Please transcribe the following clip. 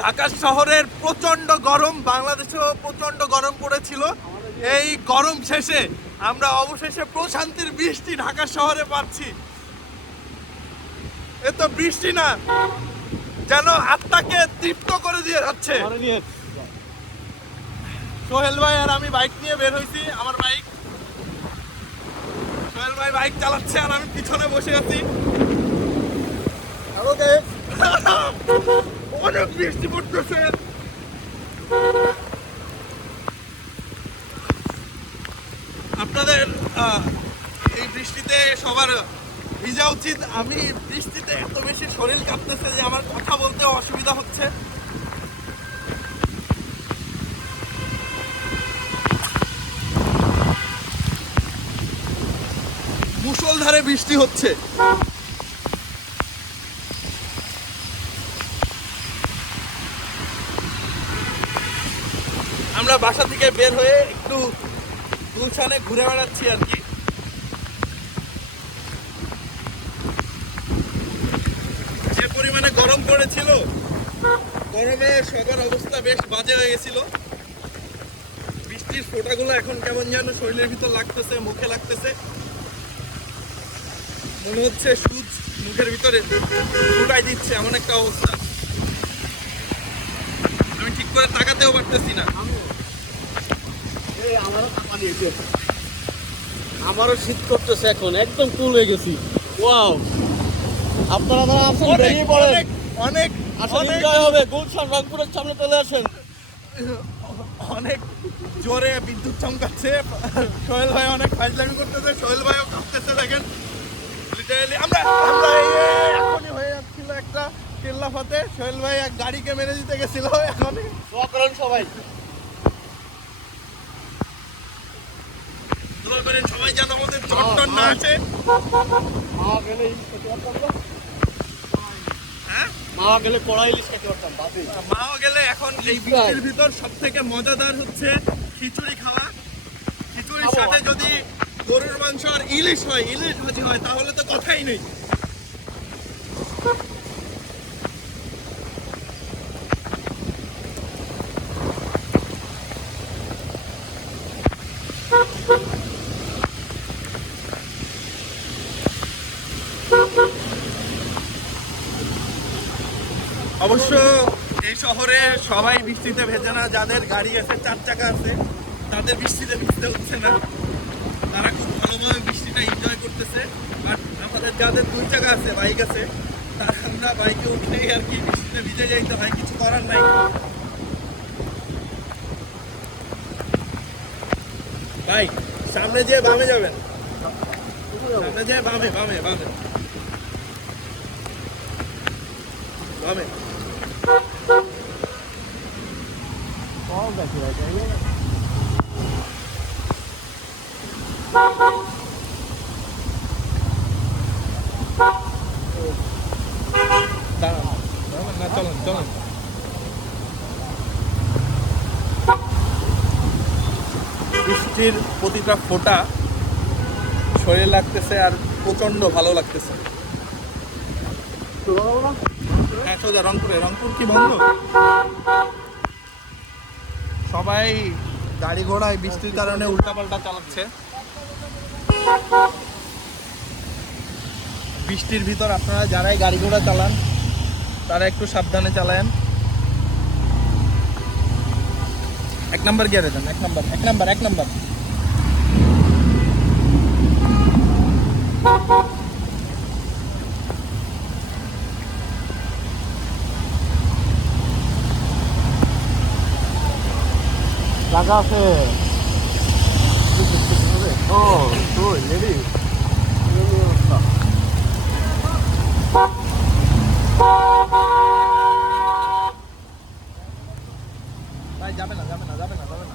ঢাকা শহরের প্রচণ্ড গরম বাংলাদেশেও প্রচণ্ড গরম পড়েছিল। এই গরম শেষে আমরা অবশেষে প্রশান্তির বৃষ্টি ঢাকা শহরে পাচ্ছি। এ তো বৃষ্টি না যেন আত্মাকে তৃপ্ত করে দিয়ে যাচ্ছে। সোহেল ভাই আর আমি বাইক নিয়ে বের হয়েছি আমার বাইক। সোহেল ভাই বাইক চালাচ্ছে আর আমি পিছনে বসে আছি। অনেক বৃষ্টি পড়তেছে। আপনাদের এই বৃষ্টিতে সবার ভিজা উচিত। আমি বৃষ্টিতে এত বেশি শরীর কাঁপতেছে যে আমার কথা বলতে অসুবিধা হচ্ছে। মুষলধারে বৃষ্টি হচ্ছে। আমরা বাসা থেকে বের হয়ে একটু গুলশানে ঘুরে বেড়াচ্ছি আর কি। যে পরিমাণে গরম পড়েছিল, গরমে সবার অবস্থা বেশ বাজে হয়ে গেছিল। বৃষ্টির ফোঁটাগুলো এখন কেমন যেন শরীরের ভিতর লাগতেছে, মুখে লাগতেছে। মনে হচ্ছে সুচ মুখের ভিতরে ঢুকাই দিচ্ছে এমন একটা অবস্থা। আমি ঠিক করে তাকাতেও পারতেছি না। আমারও শীত করতেছে এখন একদম কুল হয়ে গেছি। ওয়াও আপনারা যারা অনেক বেরিয়ে পড়েন। অনেক আসলে এনজয় হবে। গুলশান রংপুরের সামনে চলে আসেন। অনেক জোরে বিদ্যুৎ চমকাচ্ছে। সোহেল ভাই অনেক ফাইজলামি করতেছে সোহেল ভাইও কাঁপতেছে দেখেন। লিটারালি আমরা আমরা এখনই হয়ে যাচ্ছিল একটা কেল্লা ফাতে সোহেল ভাই এক গাড়িকে মেরে দিতে গেছিল এখনই। সবাই। দোয়া সবাই যেন আমাদের চট্টন না আসে। মা গেলে ইলিশ খেতে পারতাম না হ্যাঁ? মা গেলে কড়াই ইলিশ খেতে পারতাম বাপে গেলে এখন এই বৃষ্টির ভিতর সব থেকে মজাদার হচ্ছে খিচুড়ি খাওয়া। খিচুড়ির সাথে যদি গরুর মাংস আর ইলিশ হয় ইলিশ ভাজি হয় তাহলে তো কথাই নেই। অবশ্য এই শহরে সবাই বৃষ্টিতে ভেজে না, যাদের গাড়ি আছে, চার চাকা আছে, তাদের বৃষ্টিতে ভিজতে হচ্ছে না। তারা খুব ভালোভাবে বৃষ্টিটা এনজয় করতেছে। আর আমাদের যাদের দুই চাকা আছে বাইক আছে, তারা বাইকে উঠলেই আর কি বৃষ্টিতে ভিজে যাইতে হয়, কিছু করার নাই। ভাই, সামনে যে বামে যাবেন। সামনে যে বামে বামে বামে। চলেন চলেন বৃষ্টির প্রতিটা ফোঁটা শরীরে লাগতেছে আর প্রচণ্ড ভালো লাগতেছে? হ্যাঁ সোজা রংপুরে। রংপুর কি বন্ধ? সবাই গাড়ি ঘোড়ায় বৃষ্টির কারণে উল্টাপাল্টা চালাচ্ছে। বৃষ্টির ভিতর আপনারা যারাই গাড়ি ঘোড়া চালান, তারা একটু সাবধানে চালান এক নাম্বার গিয়ারে দেন এক নাম্বার এক নাম্বার এক নাম্বার। জায়গা আছে ও তুই লেডি। ভাই যাবে না যাবে না না যাবে না